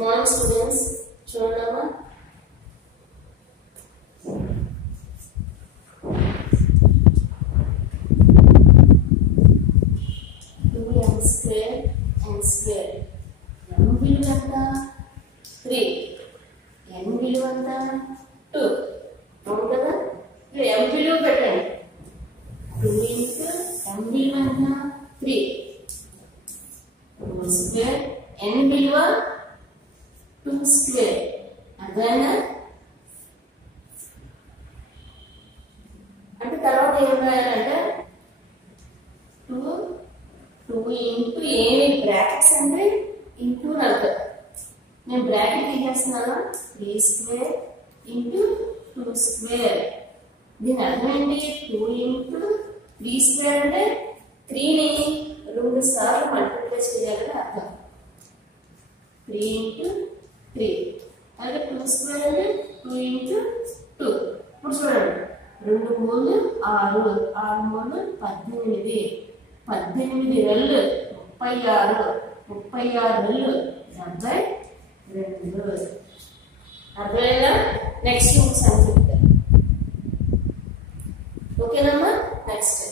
Morning students చూడమ్మా. Square ఎన్ square ఎన్ విలువ ఎంత 3 ఎన్ విలువ ఎంత 2 అవును కదా. ఇప్పుడు ఎం విలువ పెట్టండి 2 ఇంటూ ఎం విలువ ఎంత 3 2 స్క్వేర్ ఎన్ విలువ 2 స్క్వేర్ అదేనా. అంటే తర్వాత ఏం రాయాలంటే 2 ఇంటూ ఏమి బ్రాకెట్స్ అంటే ఇంటూ నాకు నేను బ్రాకెట్ తీసేస్తున్నాను 3 స్క్వేర్ ఇంటూ 2 స్క్వేర్. దీని అర్థం ఏంటి 2 ఇంటూ 3 స్క్వేర్ అంటే 3ని 2 సార్లు మల్టిప్లై చేయాలని అర్థం. 3 ఇంటూ 3 అలాగే 2 స్క్వేర్ అంటే 2 ఇంటూ 2. ఇప్పుడు చూడండి 2 మూడు 6 6 మూడు 18 18 రెళ్ళు 36 36 రెళ్ళు 72. అర్థమైందా. నెక్స్ట్ సంఖ్య ఓకేనమ్మా. నెక్స్ట్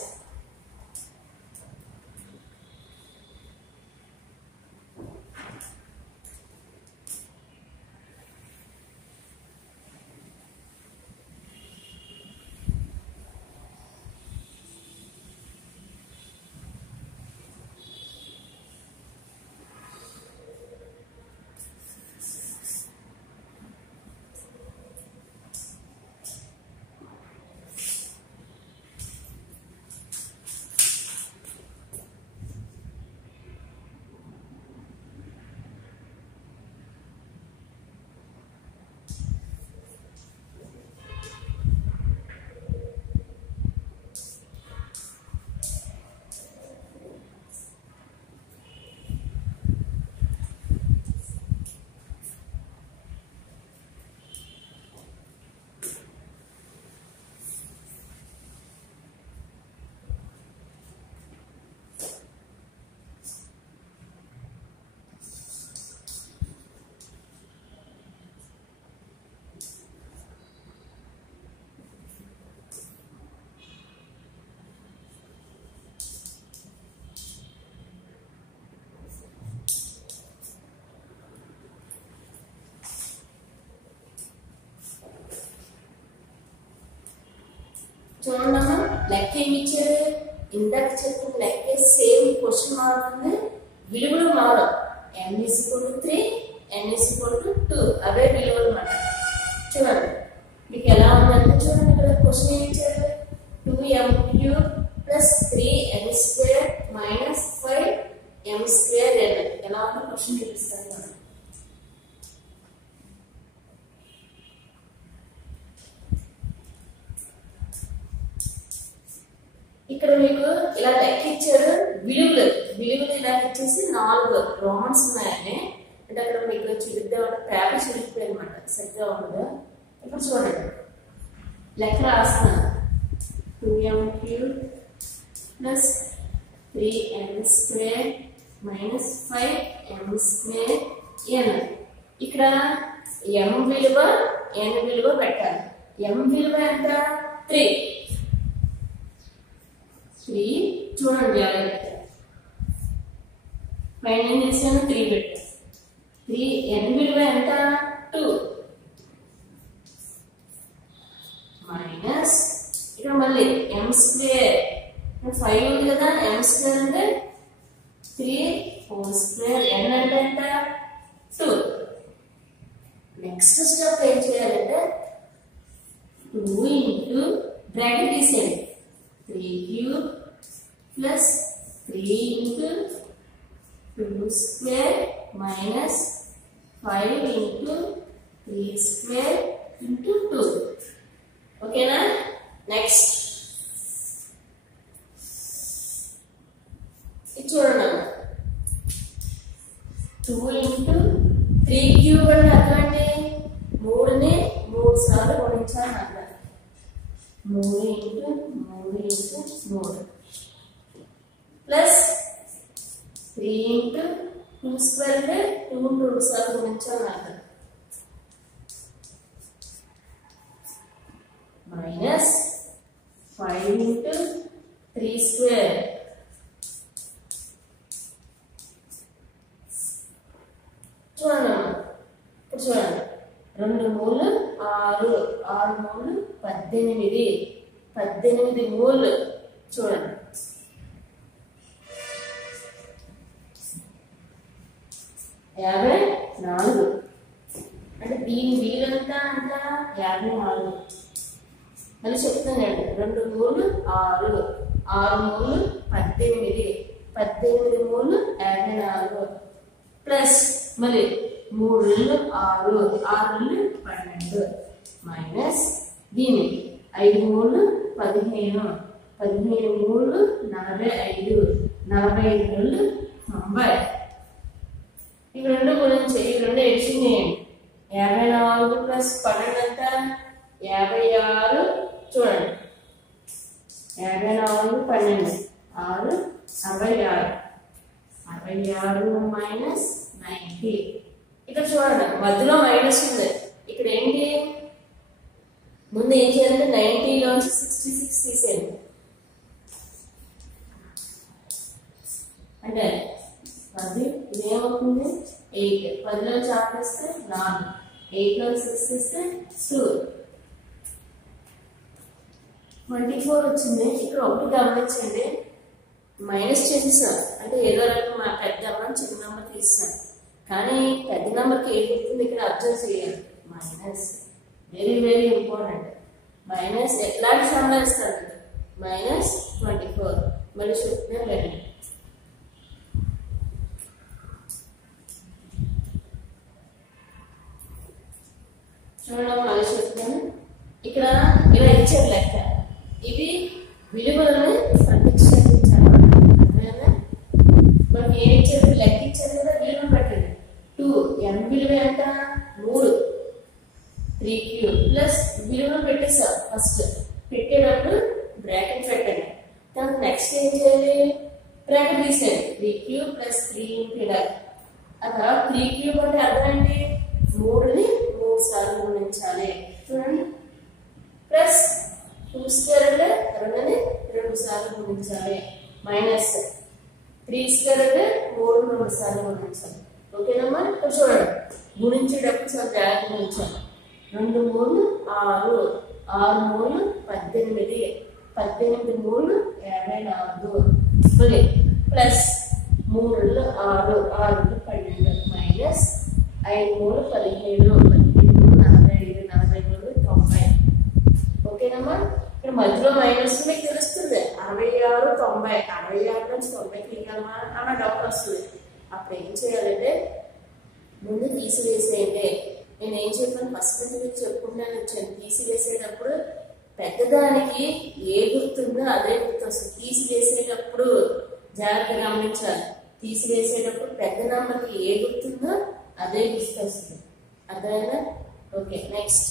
చూడమ్మా లెక్క ఏమి ఇచ్చారు. ఇందాక చెప్పిన లెక్క సేమ్ క్వశ్చన్ మారుతుంది, విలువలు మారు. n = 3 n = 2 అవే విలువలు అన్నమాట. చూడండి మీకు ఎలా ఉందంటే చూడండి ఇక్కడ క్వశ్చన్ ఏమి ఇచ్చారు 2m³ + 3n² - 5m² ఎలా ఉందో క్వశ్చన్ చూపిస్తాను. ఇక్కడ మీకు ఇలా లెక్క ఇచ్చారు. విలువలు ఇలా ఇచ్చేసి 4 రోమన్స్ ఉన్నాయని అంటే అక్కడ మీకు చూద్దాం పేపర్ చిరిగిపోయి అనమాట, సరిగ్గా ఉండదు. ఇప్పుడు చూడండి లెక్క రాస్తున్నాను 2m³ + 3n² - 5m²n. ఇక్కడ m విలువ n విలువ పెట్టాలి. m విలువ ఎంత 3 చూడండి పైన చేసాను 3 పెట్టాను. 3 n విలువ ఎంత 2 మైనస్ ఇక్కడ మళ్ళీ m² 5 ఉంది కదా m² అంటే 3 4² n అంటే ఎంత 2. నెక్స్ట్ స్టెప్ ఏం చేయాలంటే 2 ఇంటూ బ్రాకెట్ తీసేయండి 3³ + 3 ఇంటూ 2² - 5 ఇంటూ 3² ఇంటూ 2. ఓకేనా. నెక్స్ట్ ఇది చూడండి 2 ఇంటూ 3³ అంటే అర్థమండి 3ని 3 సార్లు గుణించాలి అన్నమాట. 3 into 3 into 3 plus 3 into 2 square అంటే 2 2 సార్లు గుణించాలి అర్థం. మైనస్ 5 into 3 స్క్వేర్ చూడండి ఇప్పుడు చూడండి 2 మూలు 6 6 మూలు 18 18 మూలు చూడండి 54 అంటే దీని వీలంతా అంట 54. మళ్ళీ చెప్తానండి 2 మూలు 6 6 మూలు 18 18 మూలు 54 ప్లస్ మళ్ళీ 3 6 6 12 మైనస్ దీని 5 మూలు 15 15 మూలు 45 45 90. ఈ రెండు గురించి ఈ రెండు ఎడిషన్ చేయండి. 54 ప్లస్ 12 ఎంత 56 చూడండి 54 12 6 66 66 మైనస్ 90. ఇక్కడ చూడండి మధ్యలో మైనస్ ఉంది. ఇక్కడ ఏంటి ముందు ఏం చేయాలంటే 90లోంచి 66 తీసేయండి. అంటే 10 ఇదేమవుతుంది 8 10లో చాపిస్తే 4 8లో 6 ఇస్తే 2 24 వచ్చింది. ఇక్కడ ఒకటి గమనించండి మైనస్ చేసేసాం అంటే ఏదో రకం పెద్ద నెంబర్ చిన్న నెంబర్ తీసాం కానీ పెద్ద నెంబర్కి ఏం గుర్తుంది ఇక్కడ అబ్జర్వ్ చేయాలి. Minus very very important. Minus ఎట్లాంటి సమ్లో ఇస్తారు మైనస్ 24 మళ్ళీ చెప్తున్నా లేదు చూడడం మళ్ళీ చెప్తాను. ఇక్కడ ఇలా ఇచ్చారు లెక్క ఇవి విలువలను ప్రతిక్షేపించాలి. అర్థమైనా మనకి ఏమి ఇచ్చారు లెక్క ఇచ్చారు కదా విలువను పెట్టండి. 2 m విలువ ఎంత 3 3 ప్లస్ విలువను పెట్టేసాం. ఫస్ట్ పెట్టేటప్పుడు బ్రాకెట్ పెట్టండి. దాని నెక్స్ట్ ఏం చేయాలి బ్రాకెట్ తీసేయండి 3 ప్లస్ 3 ఇలా. ఆ తర్వాత 3 అంటే అర్థం ఏంటి 3ని 3 సార్లు గుణించాలి చూడండి. ప్లస్ 2 స్క్వేర్ అంటే 2ని 2 సార్లు గుణించాలి. మైనస్ 3 స్క్వేర్ అంటే 3 2 సార్లు గుణించాలి. ఓకేనమ్మా ఇప్పుడు చూడండి గుణించేటప్పుడు చాలా జాగ్రత్తగా గుణించాలి. 2 మూలు 6 6 మూలు 18 18 మూలు 54 మళ్ళీ ప్లస్ 3 6 6 12 మైనస్ 5 మూలు 17 17 45 45 90. ఓకేనమ్మా ఇక్కడ మధ్యలో మైనస్ మీకు తెలుస్తుంది 66 90 66 నుంచి 90 తీయగలమా అన్న డౌట్ వస్తుంది. అప్పుడు ఏం చేయాలంటే ముందు తీసివేసేయండి. నేను ఏం చెప్పాను ఫస్ట్ మీకు చెప్పుకుంటాను వచ్చాను. తీసివేసేటప్పుడు పెద్దదానికి ఏ గుర్తుందో అదే గుర్తు వస్తుంది. తీసివేసేటప్పుడు జాగ్రత్తగా గమనించాలి. తీసివేసేటప్పుడు పెద్ద నెంబర్కి ఏ గుర్తుందో అదే గుర్తు వస్తుంది. అర్థమైందా? Okay next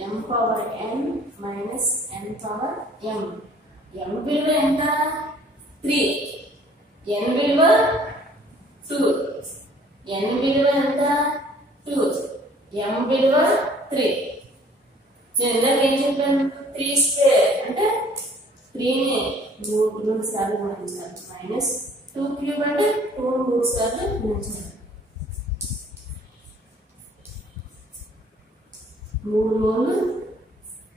m power n minus n power m. m విలువ ఎంత? 3. n విలువ 2. n విలువ ఎంత? 2. m విలువ 3. నేను ఇందాక ఏం చెప్పాను? 3 స్క్వేర్ అంటే 3ని 3 సార్లు గుణించాలి. మైనస్ 2 క్యూబ్ అంటే 2 3 సార్లు గుణించాలి. 3 3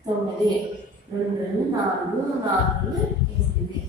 9, 2 2 4, 4 8.